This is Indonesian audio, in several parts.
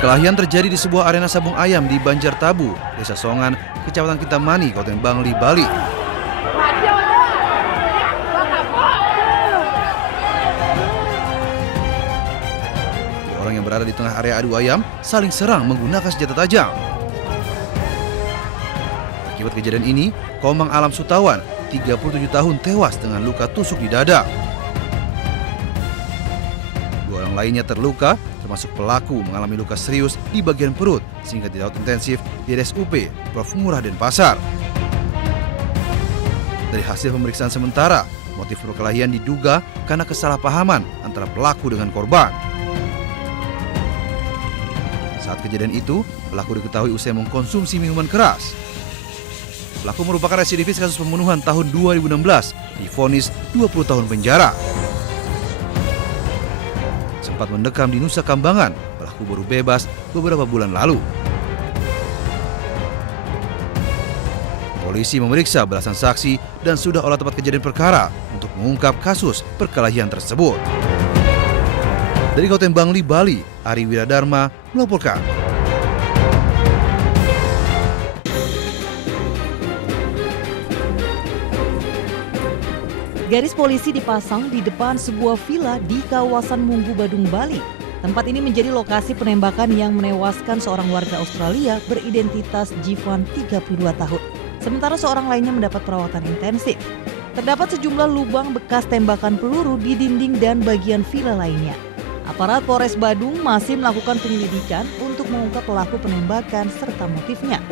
Perkelahian terjadi di sebuah arena sabung ayam di Banjartabu, Desa Songan, Kecamatan Kintamani, Kabupaten Bangli, Bali. Dua orang yang berada di tengah area adu ayam saling serang menggunakan senjata tajam. Akibat kejadian ini, Komang Alam Sutawan, 37 tahun tewas dengan luka tusuk di dada. Dua orang lainnya terluka, termasuk pelaku mengalami luka serius di bagian perut sehingga dirawat intensif di RSUP Prof. Ngurah Denpasar. Dari hasil pemeriksaan sementara, motif perkelahian diduga karena kesalahpahaman antara pelaku dengan korban. Saat kejadian itu, pelaku diketahui usai mengkonsumsi minuman keras. Pelaku merupakan residivis kasus pembunuhan tahun 2016, divonis 20 tahun penjara. Sempat mendekam di Nusa Kambangan, pelaku baru bebas beberapa bulan lalu. Polisi memeriksa belasan saksi dan sudah olah tempat kejadian perkara untuk mengungkap kasus perkelahian tersebut. Dari Kabupaten Bangli, Bali, Ari Wiradharma melaporkan. Garis polisi dipasang di depan sebuah villa di kawasan Munggu, Badung, Bali. Tempat ini menjadi lokasi penembakan yang menewaskan seorang warga Australia beridentitas Jivan 32 tahun. Sementara seorang lainnya mendapat perawatan intensif. Terdapat sejumlah lubang bekas tembakan peluru di dinding dan bagian villa lainnya. Aparat Polres Badung masih melakukan penyelidikan untuk mengungkap pelaku penembakan serta motifnya.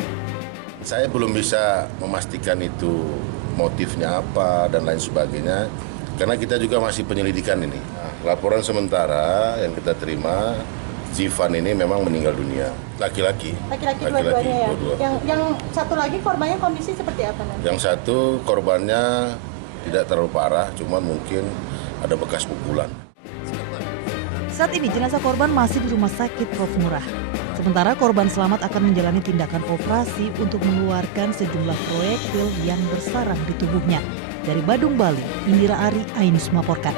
Saya belum bisa memastikan itu motifnya apa dan lain sebagainya, karena kita juga masih penyelidikan ini. Laporan sementara yang kita terima, Jivan ini memang meninggal dunia. Laki-laki dua-duanya ya? Yang satu lagi korbannya kondisi seperti apa? Yang satu korbannya tidak terlalu parah, cuma mungkin ada bekas pukulan. Saat ini jenazah korban masih di Rumah Sakit Prof. Ngurah. Sementara korban selamat akan menjalani tindakan operasi untuk mengeluarkan sejumlah proyektil yang bersarang di tubuhnya. Dari Badung, Bali, Indira Ari, Ainus melaporkan.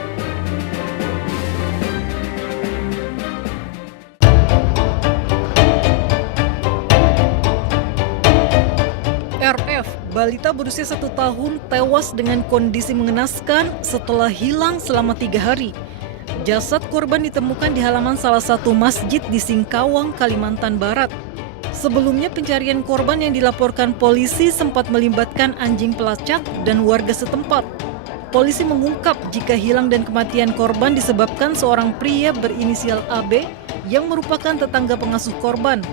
RF, balita berusia 1 tahun tewas dengan kondisi mengenaskan setelah hilang selama 3 hari. Jasad korban ditemukan di halaman salah satu masjid di Singkawang, Kalimantan Barat. Sebelumnya pencarian korban yang dilaporkan polisi sempat melibatkan anjing pelacak dan warga setempat. Polisi mengungkap jika hilang dan kematian korban disebabkan seorang pria berinisial AB yang merupakan tetangga pengasuh korban.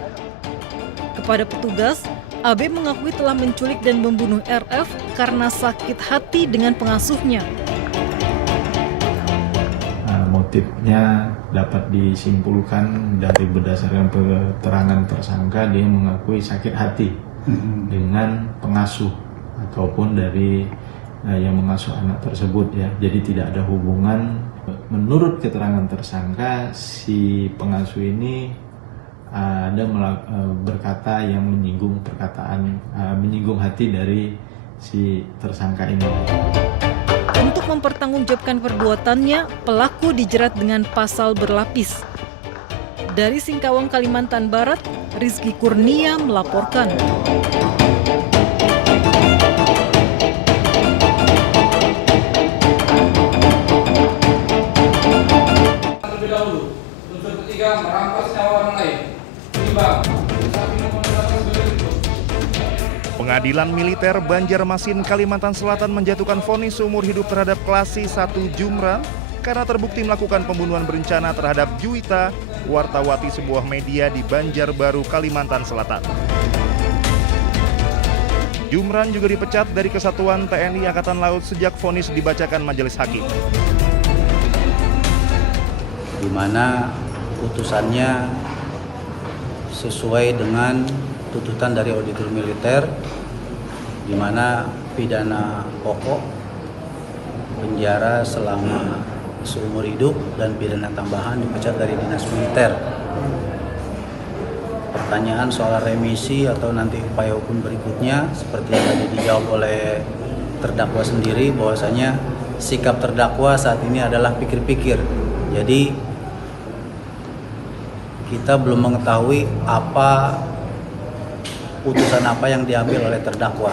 Kepada petugas, AB mengakui telah menculik dan membunuh RF karena sakit hati dengan pengasuhnya. Motifnya dapat disimpulkan dari berdasarkan keterangan tersangka, dia mengakui sakit hati dengan pengasuh ataupun dari yang mengasuh anak tersebut ya. Jadi tidak ada hubungan. Menurut keterangan tersangka, si pengasuh ini ada berkata yang menyinggung menyinggung hati dari si tersangka ini. Untuk mempertanggungjawabkan perbuatannya, pelaku dijerat dengan pasal berlapis. Dari Singkawang, Kalimantan Barat, Rizky Kurnia melaporkan. Terlebih dahulu, unsur ketiga merampas nyawa orang lain. Timbang. Pengadilan Militer Banjarmasin, Kalimantan Selatan menjatuhkan vonis seumur hidup terhadap Klasi 1 Jumran karena terbukti melakukan pembunuhan berencana terhadap Juwita, wartawati sebuah media di Banjarbaru, Kalimantan Selatan. Jumran juga dipecat dari Kesatuan TNI Angkatan Laut sejak vonis dibacakan majelis hakim. Di mana putusannya sesuai dengan tuntutan dari auditor militer, di mana pidana pokok penjara selama seumur hidup dan pidana tambahan dipecat dari dinas militer. Pertanyaan soal remisi atau nanti upaya hukum berikutnya seperti yang tadi dijawab oleh terdakwa sendiri, bahwasanya sikap terdakwa saat ini adalah pikir-pikir. Jadi kita belum mengetahui putusan apa yang diambil oleh terdakwa.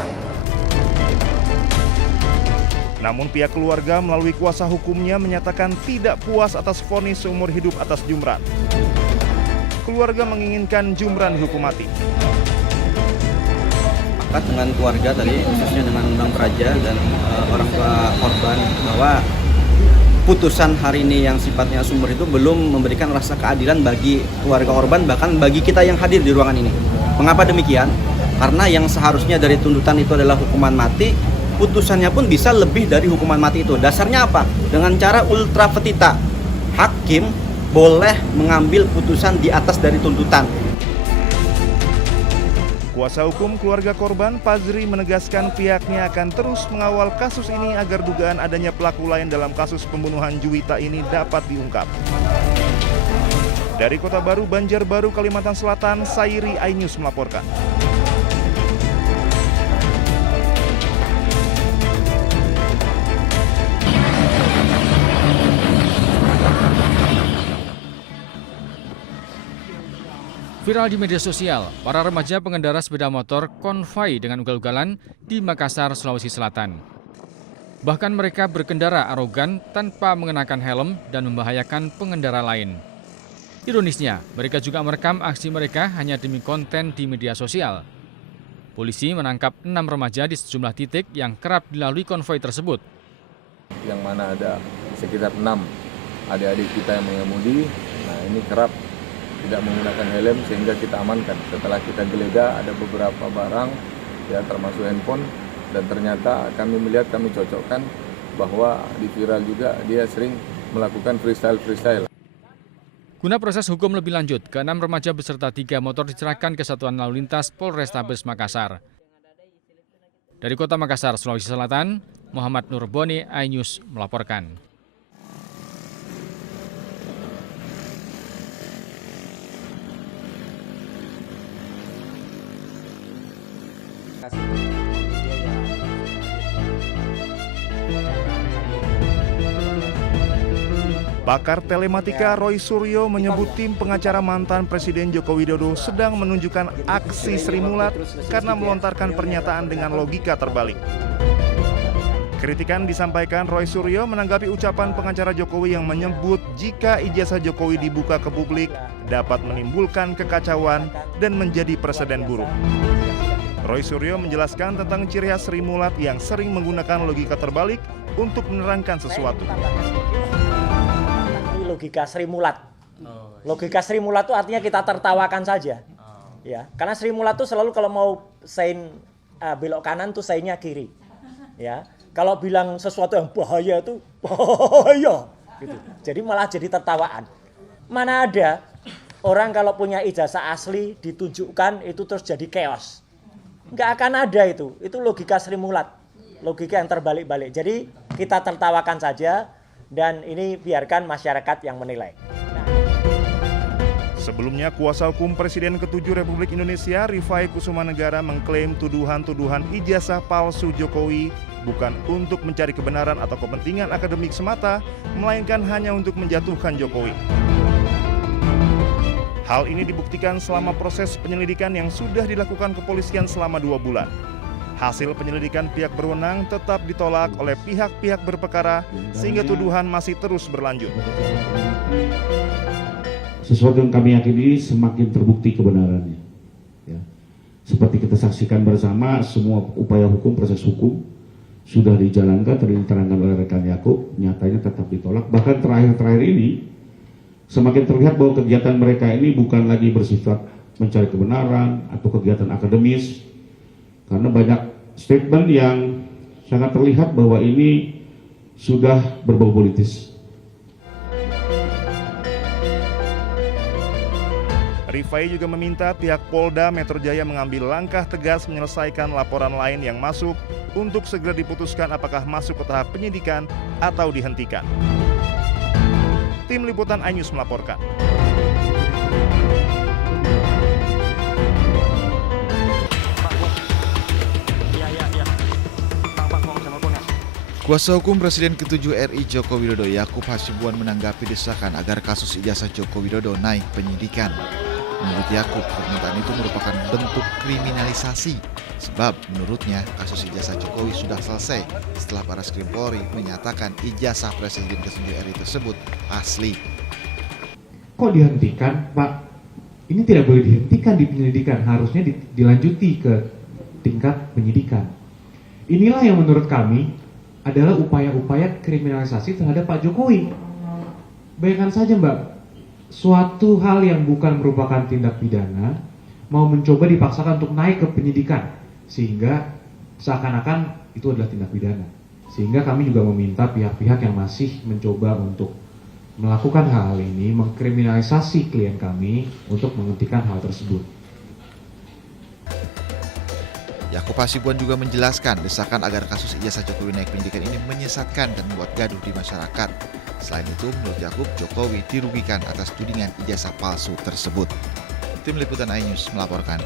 Namun pihak keluarga melalui kuasa hukumnya menyatakan tidak puas atas vonis seumur hidup atas Jumran. Keluarga menginginkan Jumran dihukum mati. Dengan keluarga tadi, khususnya dengan Bang Praja dan orang tua korban, bahwa putusan hari ini yang sifatnya sumber itu belum memberikan rasa keadilan bagi keluarga korban, bahkan bagi kita yang hadir di ruangan ini. Mengapa demikian? Karena yang seharusnya dari tuntutan itu adalah hukuman mati, putusannya pun bisa lebih dari hukuman mati itu. Dasarnya apa? Dengan cara ultra petita, hakim boleh mengambil putusan di atas dari tuntutan. Kuasa hukum keluarga korban, Fazri, menegaskan pihaknya akan terus mengawal kasus ini agar dugaan adanya pelaku lain dalam kasus pembunuhan Juwita ini dapat diungkap. Dari Kota Baru, Banjarbaru, Kalimantan Selatan, Sairi iNews melaporkan. Viral di media sosial, para remaja pengendara sepeda motor konvoi dengan ugal-ugalan di Makassar, Sulawesi Selatan. Bahkan mereka berkendara arogan tanpa mengenakan helm dan membahayakan pengendara lain. Ironisnya, mereka juga merekam aksi mereka hanya demi konten di media sosial. Polisi menangkap 6 remaja di sejumlah titik yang kerap dilalui konvoi tersebut. Yang mana ada sekitar 6 adik-adik kita yang mengemudi, nah ini kerap tidak menggunakan helm sehingga kita amankan. Setelah kita geledah ada beberapa barang ya termasuk handphone, dan ternyata kami melihat, kami cocokkan bahwa di viral juga dia sering melakukan freestyle. Guna proses hukum lebih lanjut, ke-6 remaja beserta 3 motor diserahkan ke Satuan Lalu Lintas Polrestabes Makassar. Dari Kota Makassar, Sulawesi Selatan, Muhammad Nurboni, iNews melaporkan. Pakar telematika Roy Suryo menyebut tim pengacara mantan Presiden Joko Widodo sedang menunjukkan aksi Sri Mulat karena melontarkan pernyataan dengan logika terbalik. Kritikan disampaikan Roy Suryo menanggapi ucapan pengacara Jokowi yang menyebut jika ijazah Jokowi dibuka ke publik dapat menimbulkan kekacauan dan menjadi presiden buruk. Roy Suryo menjelaskan tentang ciri khas Sri Mulat yang sering menggunakan logika terbalik untuk menerangkan sesuatu. Logika Sri Mulat. Logika Sri Mulat itu artinya kita tertawakan saja. Ya, karena Sri Mulat itu selalu kalau mau sein belok kanan tuh seinnya kiri. Ya. Kalau bilang sesuatu yang bahaya itu bahaya gitu. Jadi malah jadi tertawaan. Mana ada orang kalau punya ijazah asli ditunjukkan itu terus jadi chaos. Nggak akan ada itu. Itu logika Sri Mulat. Logika yang terbalik-balik. Jadi kita tertawakan saja. Dan ini biarkan masyarakat yang menilai. Sebelumnya, kuasa hukum Presiden ke-7 Republik Indonesia, Rifai Kusumanegara, mengklaim tuduhan-tuduhan ijazah palsu Jokowi bukan untuk mencari kebenaran atau kepentingan akademik semata, melainkan hanya untuk menjatuhkan Jokowi. Hal ini dibuktikan selama proses penyelidikan yang sudah dilakukan kepolisian selama 2 bulan. Hasil penyelidikan pihak berwenang tetap ditolak oleh pihak-pihak berperkara sehingga tuduhan masih terus berlanjut. Sesuatu yang kami yakini semakin terbukti kebenarannya. Ya. Seperti kita saksikan bersama, semua upaya hukum, proses hukum sudah dijalankan, tadi diterangkan oleh rekan Yakub, nyatanya tetap ditolak. Bahkan terakhir-terakhir ini semakin terlihat bahwa kegiatan mereka ini bukan lagi bersifat mencari kebenaran atau kegiatan akademis. Karena banyak statement yang sangat terlihat bahwa ini sudah berbau politis. Rifai juga meminta pihak Polda Metro Jaya mengambil langkah tegas menyelesaikan laporan lain yang masuk untuk segera diputuskan apakah masuk ke tahap penyidikan atau dihentikan. Tim Liputan iNews melaporkan. Kuasa hukum Presiden ke-7 RI Joko Widodo Yakub Hasibuan menanggapi desakan agar kasus ijazah Joko Widodo naik penyidikan. Menurut Yakub, permintaan itu merupakan bentuk kriminalisasi. Sebab menurutnya kasus ijazah Jokowi sudah selesai setelah Barreskrim Polri menyatakan ijazah Presiden ke-7 RI tersebut asli. Kok dihentikan, Pak? Ini tidak boleh dihentikan di penyelidikan, harusnya dilanjuti ke tingkat penyidikan. Inilah yang menurut kami adalah upaya-upaya kriminalisasi terhadap Pak Jokowi. Bayangkan saja Mbak, suatu hal yang bukan merupakan tindak pidana mau mencoba dipaksakan untuk naik ke penyidikan, sehingga seakan-akan itu adalah tindak pidana. Sehingga kami juga meminta pihak-pihak yang masih mencoba untuk melakukan hal ini, mengkriminalisasi klien kami untuk menghentikan hal tersebut. Yakub Hasibuan juga menjelaskan desakan agar kasus ijazah Jokowi naik penyidikan ini menyesatkan dan membuat gaduh di masyarakat. Selain itu, menurut Yakub, Jokowi dirugikan atas tudingan ijazah palsu tersebut. Tim Liputan iNews melaporkan.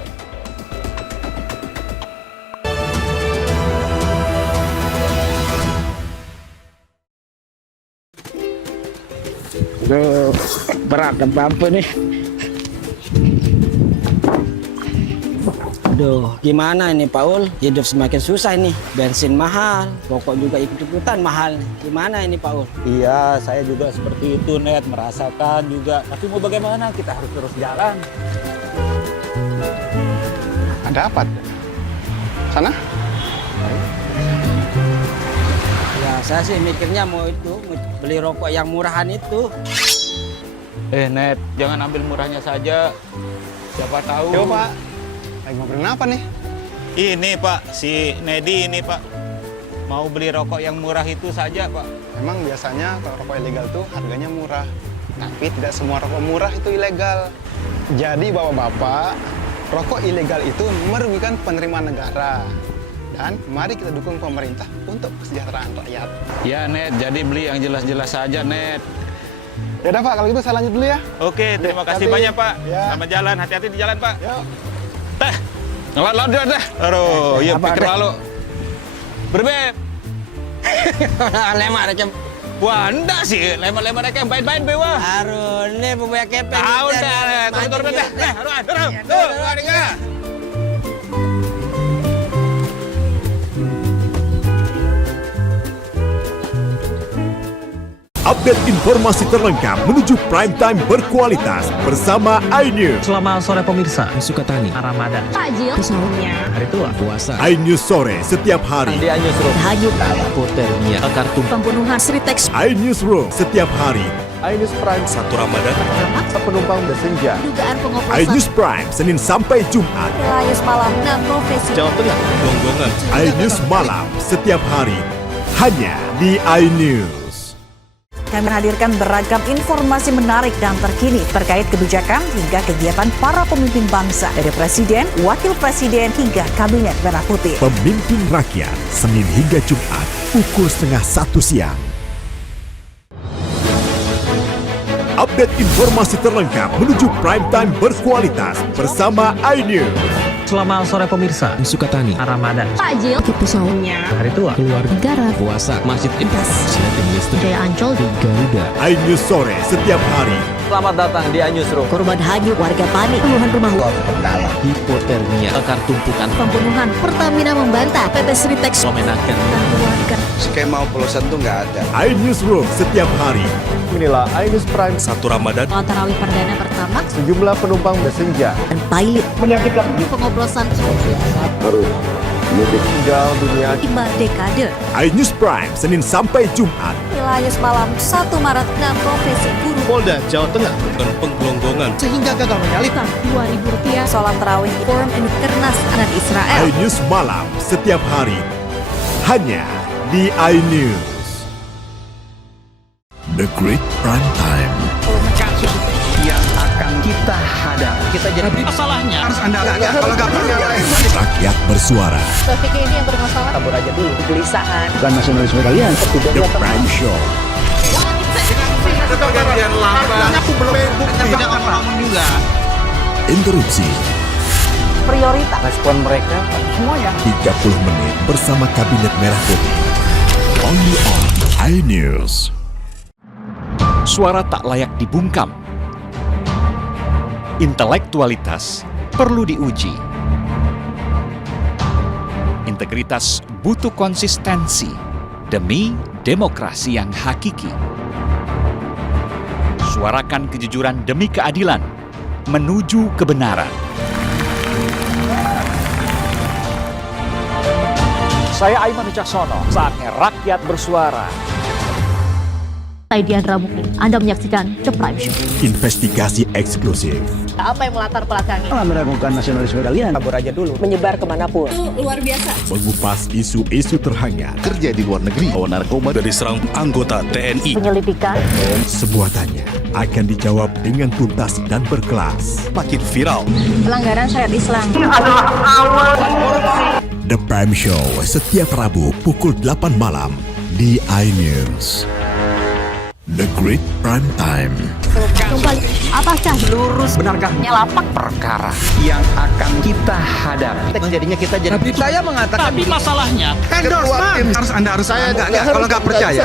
Berat apa nih? Aduh, gimana ini Paul? Hidup semakin susah ini. Bensin mahal, pokok juga ikut-ikutan mahal. Gimana ini Paul? Iya, saya juga seperti itu, Net. Merasakan juga. Tapi mau bagaimana? Kita harus terus jalan. Ada apa? Sana? Ya, saya sih mikirnya mau beli rokok yang murahan itu. Net, jangan ambil murahnya saja. Siapa tahu. Yo, Pak. Lagi ngobrolin apa nih? Ini Pak, si Nedi ini Pak. Mau beli rokok yang murah itu saja Pak. Emang biasanya kalau rokok ilegal tuh harganya murah. Tapi tidak semua rokok murah itu ilegal. Jadi bapak-bapak, rokok ilegal itu merugikan penerimaan negara. Dan mari kita dukung pemerintah untuk kesejahteraan rakyat. Ya Net, jadi beli yang jelas-jelas saja Net. Ya udah Pak, kalau gitu saya lanjut dulu ya. Oke, terima kasih banyak Pak. Ya. Selamat jalan, hati-hati di jalan Pak. Yuk. Teh, ngelat-ngelat dia dah. Aduh, iya pikir lalu. Berbeb. Lemar aja. Wah, enggak sih. Lemar-lemar aja main-main bewa. Aduh, ini bubaya kepeng. Tahu dah, turun dah. Turun. Tuh, ada. Update informasi terlengkap menuju prime time berkualitas bersama iNews. Selamat sore pemirsa, Sukatani, Ramadan, Takjil, sahurnya, hari tua, puasa. iNews sore setiap hari. Di iNews Room, hanyut, hipotermia, kartu, pembunuhan, Sritex, iNews Room setiap hari. iNews Prime 1 Ramadan, penumpang bersenja. dugaan pengoplosan. iNews Prime Senin sampai Jumat. iNews malam 6 profesi. Jawa Tengah, Gonggongan. iNews malam setiap hari hanya di iNews. Kami menghadirkan beragam informasi menarik dan terkini terkait kebijakan hingga kegiatan para pemimpin bangsa dari Presiden, Wakil Presiden hingga Kabinet Merah Putih. Pemimpin Rakyat Senin hingga Jumat pukul 12:30 siang. Update informasi terlengkap menuju prime time berkualitas bersama iNews. Selamat sore pemirsa, Sukatani, Ramadan, Takjil, sahurnya, hari tua, keluarga, negara, puasa, masjid, Impas, Silatin Listrik, Jaya Ancol, Garuda. iNews sore setiap hari. Selamat datang di iNews Room. korban hanyut, warga panik, puluhan rumah Hipotermia, akar tumpukan, pembunuhan. Pertamina membantah PT Sritex memenangkan keluarga. Skema oplosan tuh nggak ada. iNews Room setiap hari. Inilah iNews Prime 1 Ramadan. Sholat tarawih perdana pertama Sejumlah penumpang bersenja. dan pilot Menyakitkan pengoplosan harus meninggal dunia 5 dekade. iNews Prime Senin sampai Jumat. Ilayus malam 1 Maret 6 profesi guru Polda Jawa Tengah dan penggelonggongan sehingga gagal menyalip Rp2.000 sholat tarawih forum Kernas anak Israel. iNews malam setiap hari hanya di iNews. The Great Prime Time. kasus yang akan kita hadapi. Kita jadi masalahnya harus Anda kalau nggak Rakyat bersuara. Topik ini yang bermasalah. Kabur aja dulu. Kegelisahan. bukan nasionalisme kalian. The Prime Show. bagian lambat. Aku belum bukti jangan ngomong juga. Interupsi. Prioritas. Respon mereka semuanya. 30 menit bersama Kabinet Merah Putih. Only on iNews. Suara tak layak dibungkam. Intelektualitas perlu diuji. Integritas butuh konsistensi demi demokrasi yang hakiki. Suarakan kejujuran demi keadilan menuju kebenaran. Saya Aiman Wicaksono, saatnya rakyat bersuara. Saya Diandra Mukti, Anda menyaksikan The Prime Show. Investigasi eksklusif. Apa yang melatar belakangi? Meragukan nasionalisme kalian. Kabur aja dulu. Menyebar kemanapun. Itu luar biasa. Mengupas isu-isu terhangat. Kerja di luar negeri, bawa narkoba dari serang anggota TNI. Penyelidikan. Sebuah tanya akan dijawab dengan tuntas dan berkelas. Makin viral. Pelanggaran syariat Islam. The Prime Show setiap Rabu pukul 8 malam di iNews. The Great Prime Time. Kembali, apakah lurus Benarkah lapak perkara yang akan kita hadapi? Jadinya kita jadi. Tapi saya mengatakan. Tapi masalahnya. Endorsement harus Anda harus saya enggak kalau enggak percaya.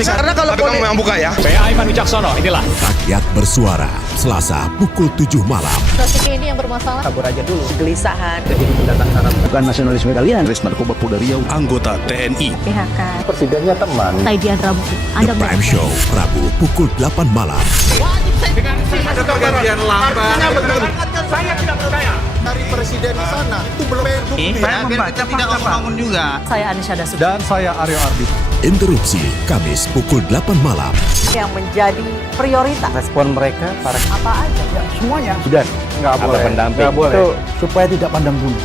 Karena kalau kamu memang buka ya. Saya Aiman Wicaksono, inilah. Rakyat bersuara Selasa pukul 7 malam. strategi ini yang bermasalah? Kabur aja dulu. Kegelisahan. Jadi pendatang haram. Bukan nasionalisme kalian. Res narkoba Polda Riau, anggota TNI. PHK. Presidennya teman. Saya Diandra Mukti, Anda The Prime Show Rabu pukul 8 malam. Ada pergantian lambat. Saya tidak percaya. Dari presiden di sana itu belum bukti. Saya membaca fakta juga. Saya Anisha Dasud. Dan saya Aryo Ardi. Interupsi Kamis pukul 8 malam. Yang menjadi prioritas. Respon mereka para Apa aja? semuanya. Sudah. Enggak boleh. Enggak boleh. Itu supaya tidak pandang bulu.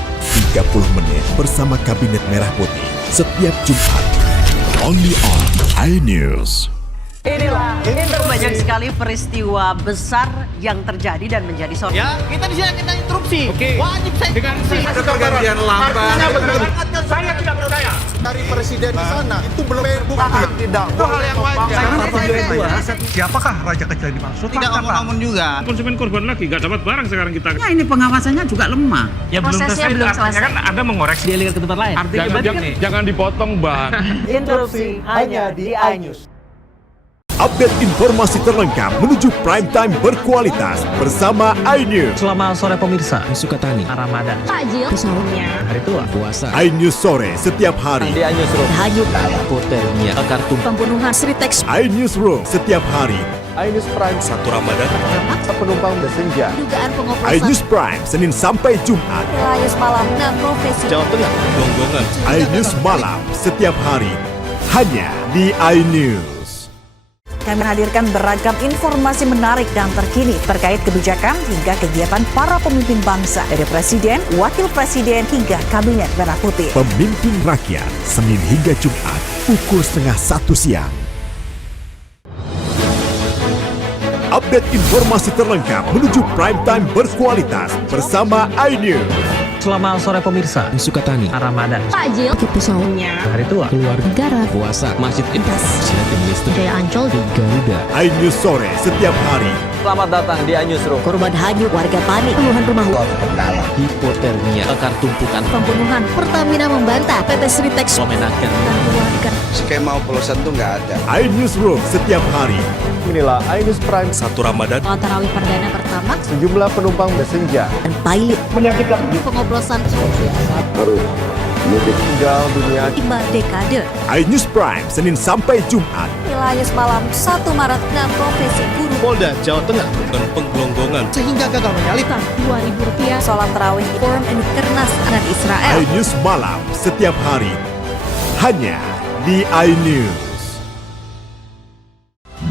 30 menit bersama Kabinet Merah Putih setiap Jumat. Only on iNews. Inilah banyak sekali peristiwa besar yang terjadi dan menjadi sorotan. Ya, kita di sini kita interupsi. Oke. Wajib saya dengan Ada pergantian lambat. Saya tidak percaya. Dari presiden di sana itu belum bukti. Tidak. Itu hal yang wajar. Siapakah raja kecil yang dimaksud? tidak ngomong juga. Konsumen korban lagi, nggak dapat barang sekarang kita. Ya, ini pengawasannya juga lemah. Ya Prosesnya belum selesai. kan ada mengoreksi. Dia lihat ke tempat lain. Jangan dipotong, Bang. Interupsi hanya di iNews. Update informasi terlengkap menuju prime time berkualitas bersama iNews. Selamat sore pemirsa. Sukatani Ramadan. Takjil. Sahurnya. Hari tua. Puasa. iNews sore setiap hari. Di iNewsroom. Hanyut. Hotelnya. Kartu. Pembunuhan Sri Teks. iNewsroom setiap hari. iNews Prime 1 Ramadan. Penumpang bersenja. Dugaan pengoplosan. iNews Prime Senin sampai Jumat. Ilayus malam. Nah, profesi. Jawa Tengah, Gonggongan. iNews malam setiap hari hanya di iNews. Kami menghadirkan beragam informasi menarik dan terkini terkait kebijakan hingga kegiatan para pemimpin bangsa dari Presiden, Wakil Presiden hingga Kabinet Merah Putih. Pemimpin Rakyat Senin hingga Jumat pukul 12:30 siang. Update informasi terlengkap menuju prime time berkualitas bersama iNews. Selamat sore pemirsa. Sukatani Ramadan. Takjil. Sahurnya. Hari tua. Keluarga. Negara. Puasa. Masjid Intas. Silatin listrik. Jaya Ancol. Garuda. iNews sore setiap hari. Selamat datang di iNewsroom. Korban hanyut. Warga panik. Puluhan rumah. Hipotermia. Kekar tumpukan. Pembunuhan. Pertamina membantah. PT Sri Teks. Memenangkan. Dan keluarga. Skema oplosan itu nggak ada. iNewsroom setiap hari. Inilah iNews Prime 1 Ramadan. Sholat tarawih perdana pertama. Sejumlah penumpang bersenja. Dan pilot. Menyakitkan. Pengoplosan. Harus tinggal dunia. 5 dekade. iNews Prime Senin sampai Jumat. Ilayus malam 1 Maret. Nah, profesi guru. Polda Jawa Tengah dan Penggelonggongan. Sehingga gagal menyalip. Rp2.000. Sholat tarawih. Forum and Kernas anak Israel. iNews malam setiap hari hanya di iNews.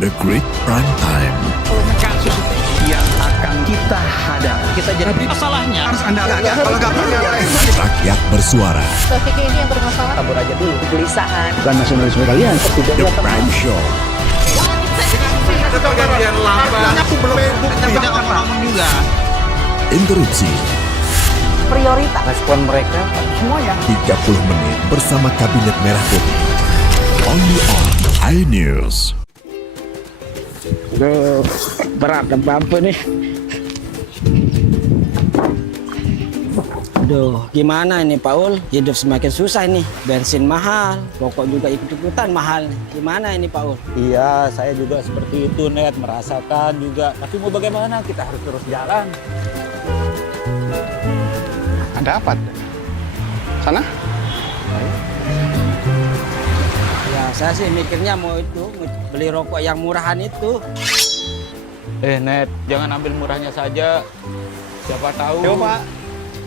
The Great Prime Time. Kasus yang akan kita hadapi. Kita jadi masalahnya. Harus Anda kalau nggak percaya. Rakyat bersuara. Strategi ini yang bermasalah. Kabur aja dulu. Kegelisahan. Bukan nasionalisme kalian. The Prime Show. Ada pergantian lambat. Itu belum bukti. Tidak ngomong juga. Interupsi Prioritas. Respon mereka semuanya. 30 menit bersama Kabinet Merah Putih. Only on iNews. Aduh, berat dan bampu nih. Aduh, gimana ini Paul? Hidup semakin susah nih. Bensin mahal, rokok juga ikut-ikutan mahal. Gimana ini Paul? Iya, saya juga seperti itu, Net, merasakan juga. Tapi mau bagaimana? Kita harus terus jalan. Ada apa? Sana? Ya, saya sih mikirnya mau beli rokok yang murahan itu. Net, jangan ambil murahnya saja. Siapa tahu. Yo, Pak.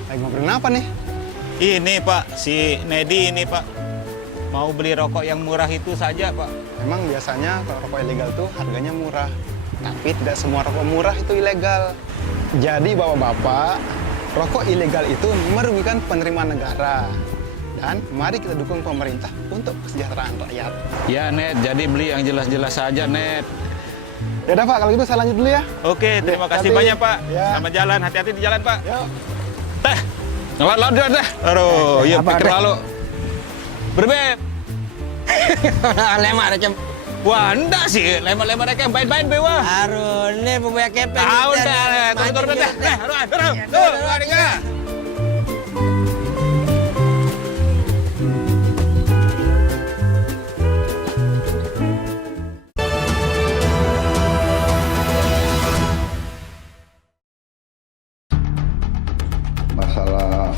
Lagi ngobrolin apa nih? Ini, Pak, si Nedi ini, Pak. Mau beli rokok yang murah itu saja, Pak. Memang biasanya kalau rokok ilegal tuh harganya murah. Tapi tidak semua rokok murah itu ilegal. Jadi bapak-bapak, rokok ilegal itu merugikan penerimaan negara. Dan mari kita dukung pemerintah untuk kesejahteraan rakyat. Ya, Net, jadi beli yang jelas-jelas saja, Net. Ya udah Pak, kalau gitu saya lanjut dulu ya. Oke, terima kasih hati-hati. banyak, Pak. Ya. Selamat jalan, hati-hati di jalan, Pak. Yuk. Teh, ngelot-lot deh. Aduh, yuk pikir lalu. Berbeb. Lemar aja. Wah, enggak sih. Lemar-lemar yang main-main, Bewa. Aduh, ini pembayar kepeng. Tahu deh, turun deh. Tuh, enggak. Masalah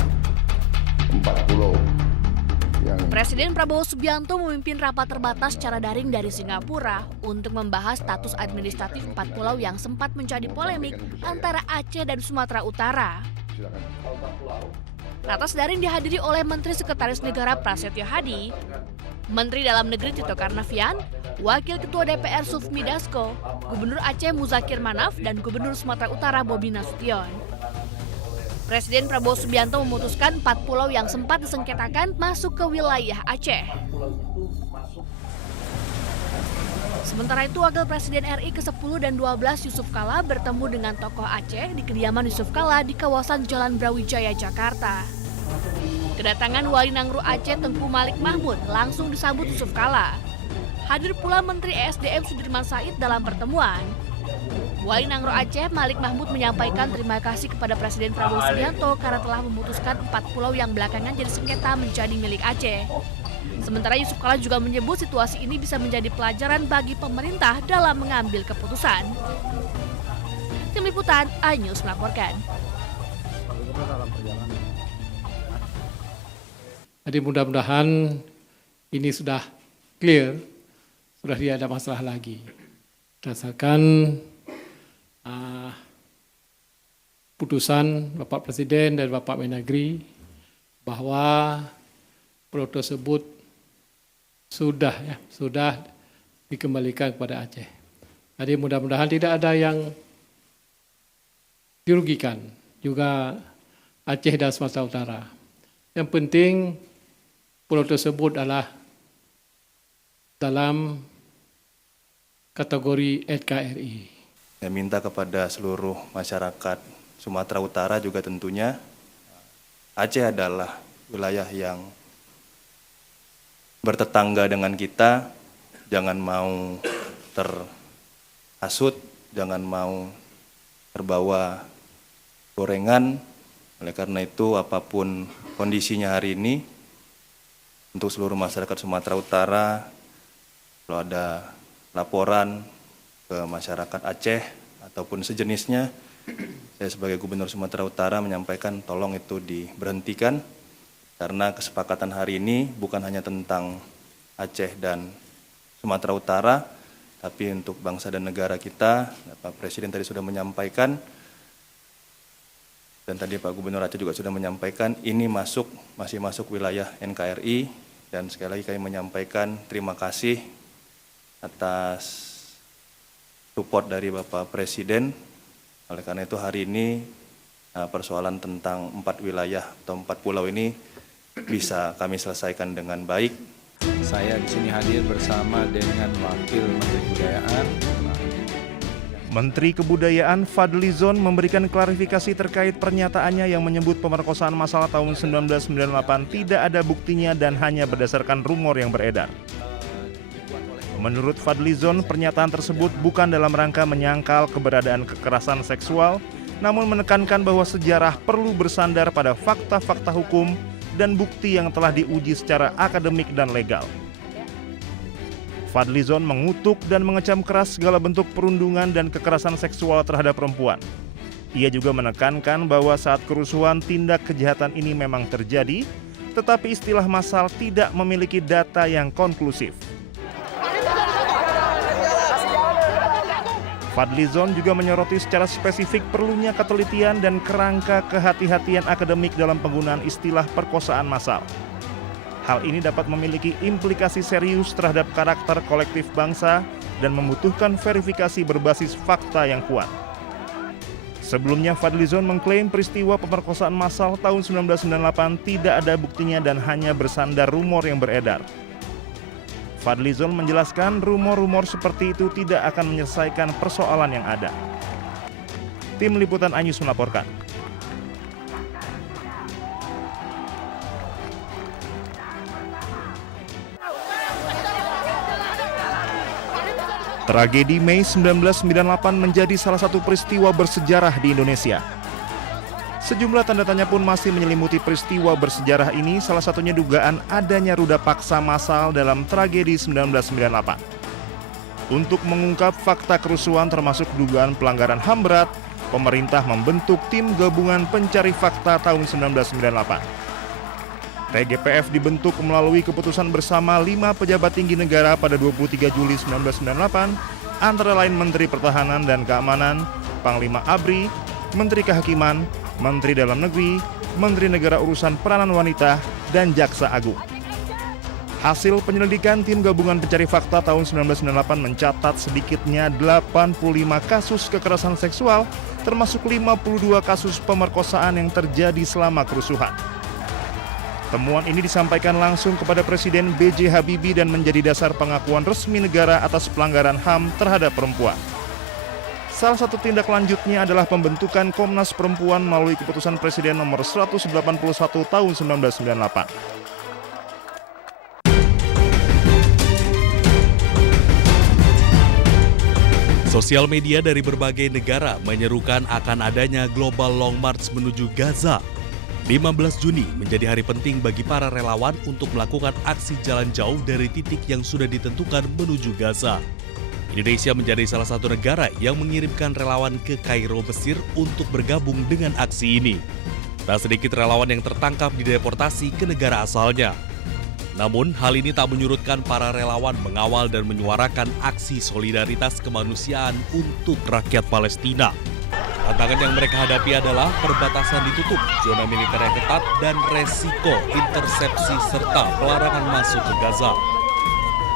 4 pulau yang Presiden Prabowo Subianto memimpin rapat terbatas secara daring dari Singapura untuk membahas status administratif 4 pulau yang sempat menjadi polemik antara Aceh dan Sumatera Utara. Ratas daring dihadiri oleh Menteri Sekretaris Negara Prasetyo Hadi, Menteri Dalam Negeri Tito Karnavian, Wakil Ketua DPR Sufmi Dasko, Gubernur Aceh Muzakir Manaf, dan Gubernur Sumatera Utara Bobi Nasution. Presiden Prabowo Subianto memutuskan 4 pulau yang sempat disengketakan masuk ke wilayah Aceh. Sementara itu, Wakil Presiden RI ke-10 dan 12 Yusuf Kala bertemu dengan tokoh Aceh di kediaman Yusuf Kala di kawasan Jalan Brawijaya, Jakarta. Kedatangan Wali Nangro Aceh Tengku Malik Mahmud langsung disambut Yusuf Kala. Hadir pula Menteri ESDM Sudirman Said dalam pertemuan. Wali Nangro Aceh Malik Mahmud menyampaikan terima kasih kepada Presiden Prabowo Subianto karena telah memutuskan 4 pulau yang belakangan jadi sengketa menjadi milik Aceh. Sementara Yusuf Kala juga menyebut situasi ini bisa menjadi pelajaran bagi pemerintah dalam mengambil keputusan. Tim Liputan iNews melaporkan. Jadi mudah-mudahan ini sudah clear, sudah tidak ada masalah lagi. Berdasarkan putusan Bapak Presiden dan Bapak Mendagri bahwa pulau tersebut sudah dikembalikan kepada Aceh. Jadi mudah-mudahan tidak ada yang dirugikan, juga Aceh dan Sumatera Utara. Yang penting pulau tersebut adalah dalam kategori NKRI. Saya minta kepada seluruh masyarakat Sumatera Utara juga tentunya Aceh adalah wilayah yang bertetangga dengan kita, jangan mau terhasut, jangan mau terbawa gorengan. Oleh karena itu apapun kondisinya hari ini, untuk seluruh masyarakat Sumatera Utara, kalau ada laporan ke masyarakat Aceh ataupun sejenisnya, saya sebagai Gubernur Sumatera Utara menyampaikan tolong itu diberhentikan, karena kesepakatan hari ini bukan hanya tentang Aceh dan Sumatera Utara, tapi untuk bangsa dan negara kita. Pak Presiden tadi sudah menyampaikan, dan tadi Pak Gubernur Aceh juga sudah menyampaikan, ini masih masuk wilayah NKRI, dan sekali lagi kami menyampaikan terima kasih atas support dari Bapak Presiden. Oleh karena itu hari ini persoalan tentang 4 wilayah atau 4 pulau ini bisa kami selesaikan dengan baik. Saya di sini hadir bersama dengan Wakil Menteri Kebudayaan. Menteri Kebudayaan Fadlizon memberikan klarifikasi terkait pernyataannya yang menyebut pemerkosaan massal tahun 1998 tidak ada buktinya dan hanya berdasarkan rumor yang beredar. Menurut Fadlizon, pernyataan tersebut bukan dalam rangka menyangkal keberadaan kekerasan seksual, namun menekankan bahwa sejarah perlu bersandar pada fakta-fakta hukum dan bukti yang telah diuji secara akademik dan legal. Fadlizon mengutuk dan mengecam keras segala bentuk perundungan dan kekerasan seksual terhadap perempuan. Ia juga menekankan bahwa saat kerusuhan tindak kejahatan ini memang terjadi, tetapi istilah massal tidak memiliki data yang konklusif. Fadlizon juga menyoroti secara spesifik perlunya ketelitian dan kerangka kehati-hatian akademik dalam penggunaan istilah perkosaan massal. Hal ini dapat memiliki implikasi serius terhadap karakter kolektif bangsa dan membutuhkan verifikasi berbasis fakta yang kuat. Sebelumnya, Fadlizon mengklaim peristiwa pemerkosaan massal tahun 1998 tidak ada buktinya dan hanya bersandar rumor yang beredar. Fadlizon menjelaskan rumor-rumor seperti itu tidak akan menyelesaikan persoalan yang ada. Tim Liputan iNews melaporkan. Tragedi Mei 1998 menjadi salah satu peristiwa bersejarah di Indonesia. Sejumlah tanda tanya pun masih menyelimuti peristiwa bersejarah ini, salah satunya dugaan adanya ruda paksa massal dalam tragedi 1998. Untuk mengungkap fakta kerusuhan termasuk dugaan pelanggaran HAM berat, pemerintah membentuk tim gabungan pencari fakta tahun 1998. TGPF dibentuk melalui keputusan bersama 5 pejabat tinggi negara pada 23 Juli 1998, antara lain Menteri Pertahanan dan Keamanan, Panglima ABRI, Menteri Kehakiman, Menteri Dalam Negeri, Menteri Negara Urusan Peranan Wanita, dan Jaksa Agung. Hasil penyelidikan tim gabungan pencari fakta tahun 1998 mencatat sedikitnya 85 kasus kekerasan seksual, termasuk 52 kasus pemerkosaan yang terjadi selama kerusuhan. Temuan ini disampaikan langsung kepada Presiden B.J. Habibie dan menjadi dasar pengakuan resmi negara atas pelanggaran HAM terhadap perempuan. Salah satu tindak lanjutnya adalah pembentukan Komnas Perempuan melalui keputusan Presiden nomor 181 tahun 1998. Sosial media dari berbagai negara menyerukan akan adanya Global Long March menuju Gaza. 15 Juni menjadi hari penting bagi para relawan untuk melakukan aksi jalan jauh dari titik yang sudah ditentukan menuju Gaza. Indonesia menjadi salah satu negara yang mengirimkan relawan ke Kairo, Mesir untuk bergabung dengan aksi ini. Tak sedikit relawan yang tertangkap dideportasi ke negara asalnya. Namun, hal ini tak menyurutkan para relawan mengawal dan menyuarakan aksi solidaritas kemanusiaan untuk rakyat Palestina. Tantangan yang mereka hadapi adalah perbatasan ditutup, zona militer yang ketat, dan resiko intersepsi serta pelarangan masuk ke Gaza.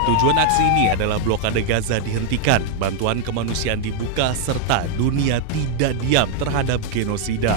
Tujuan aksi ini adalah blokade Gaza dihentikan, bantuan kemanusiaan dibuka, serta dunia tidak diam terhadap genosida.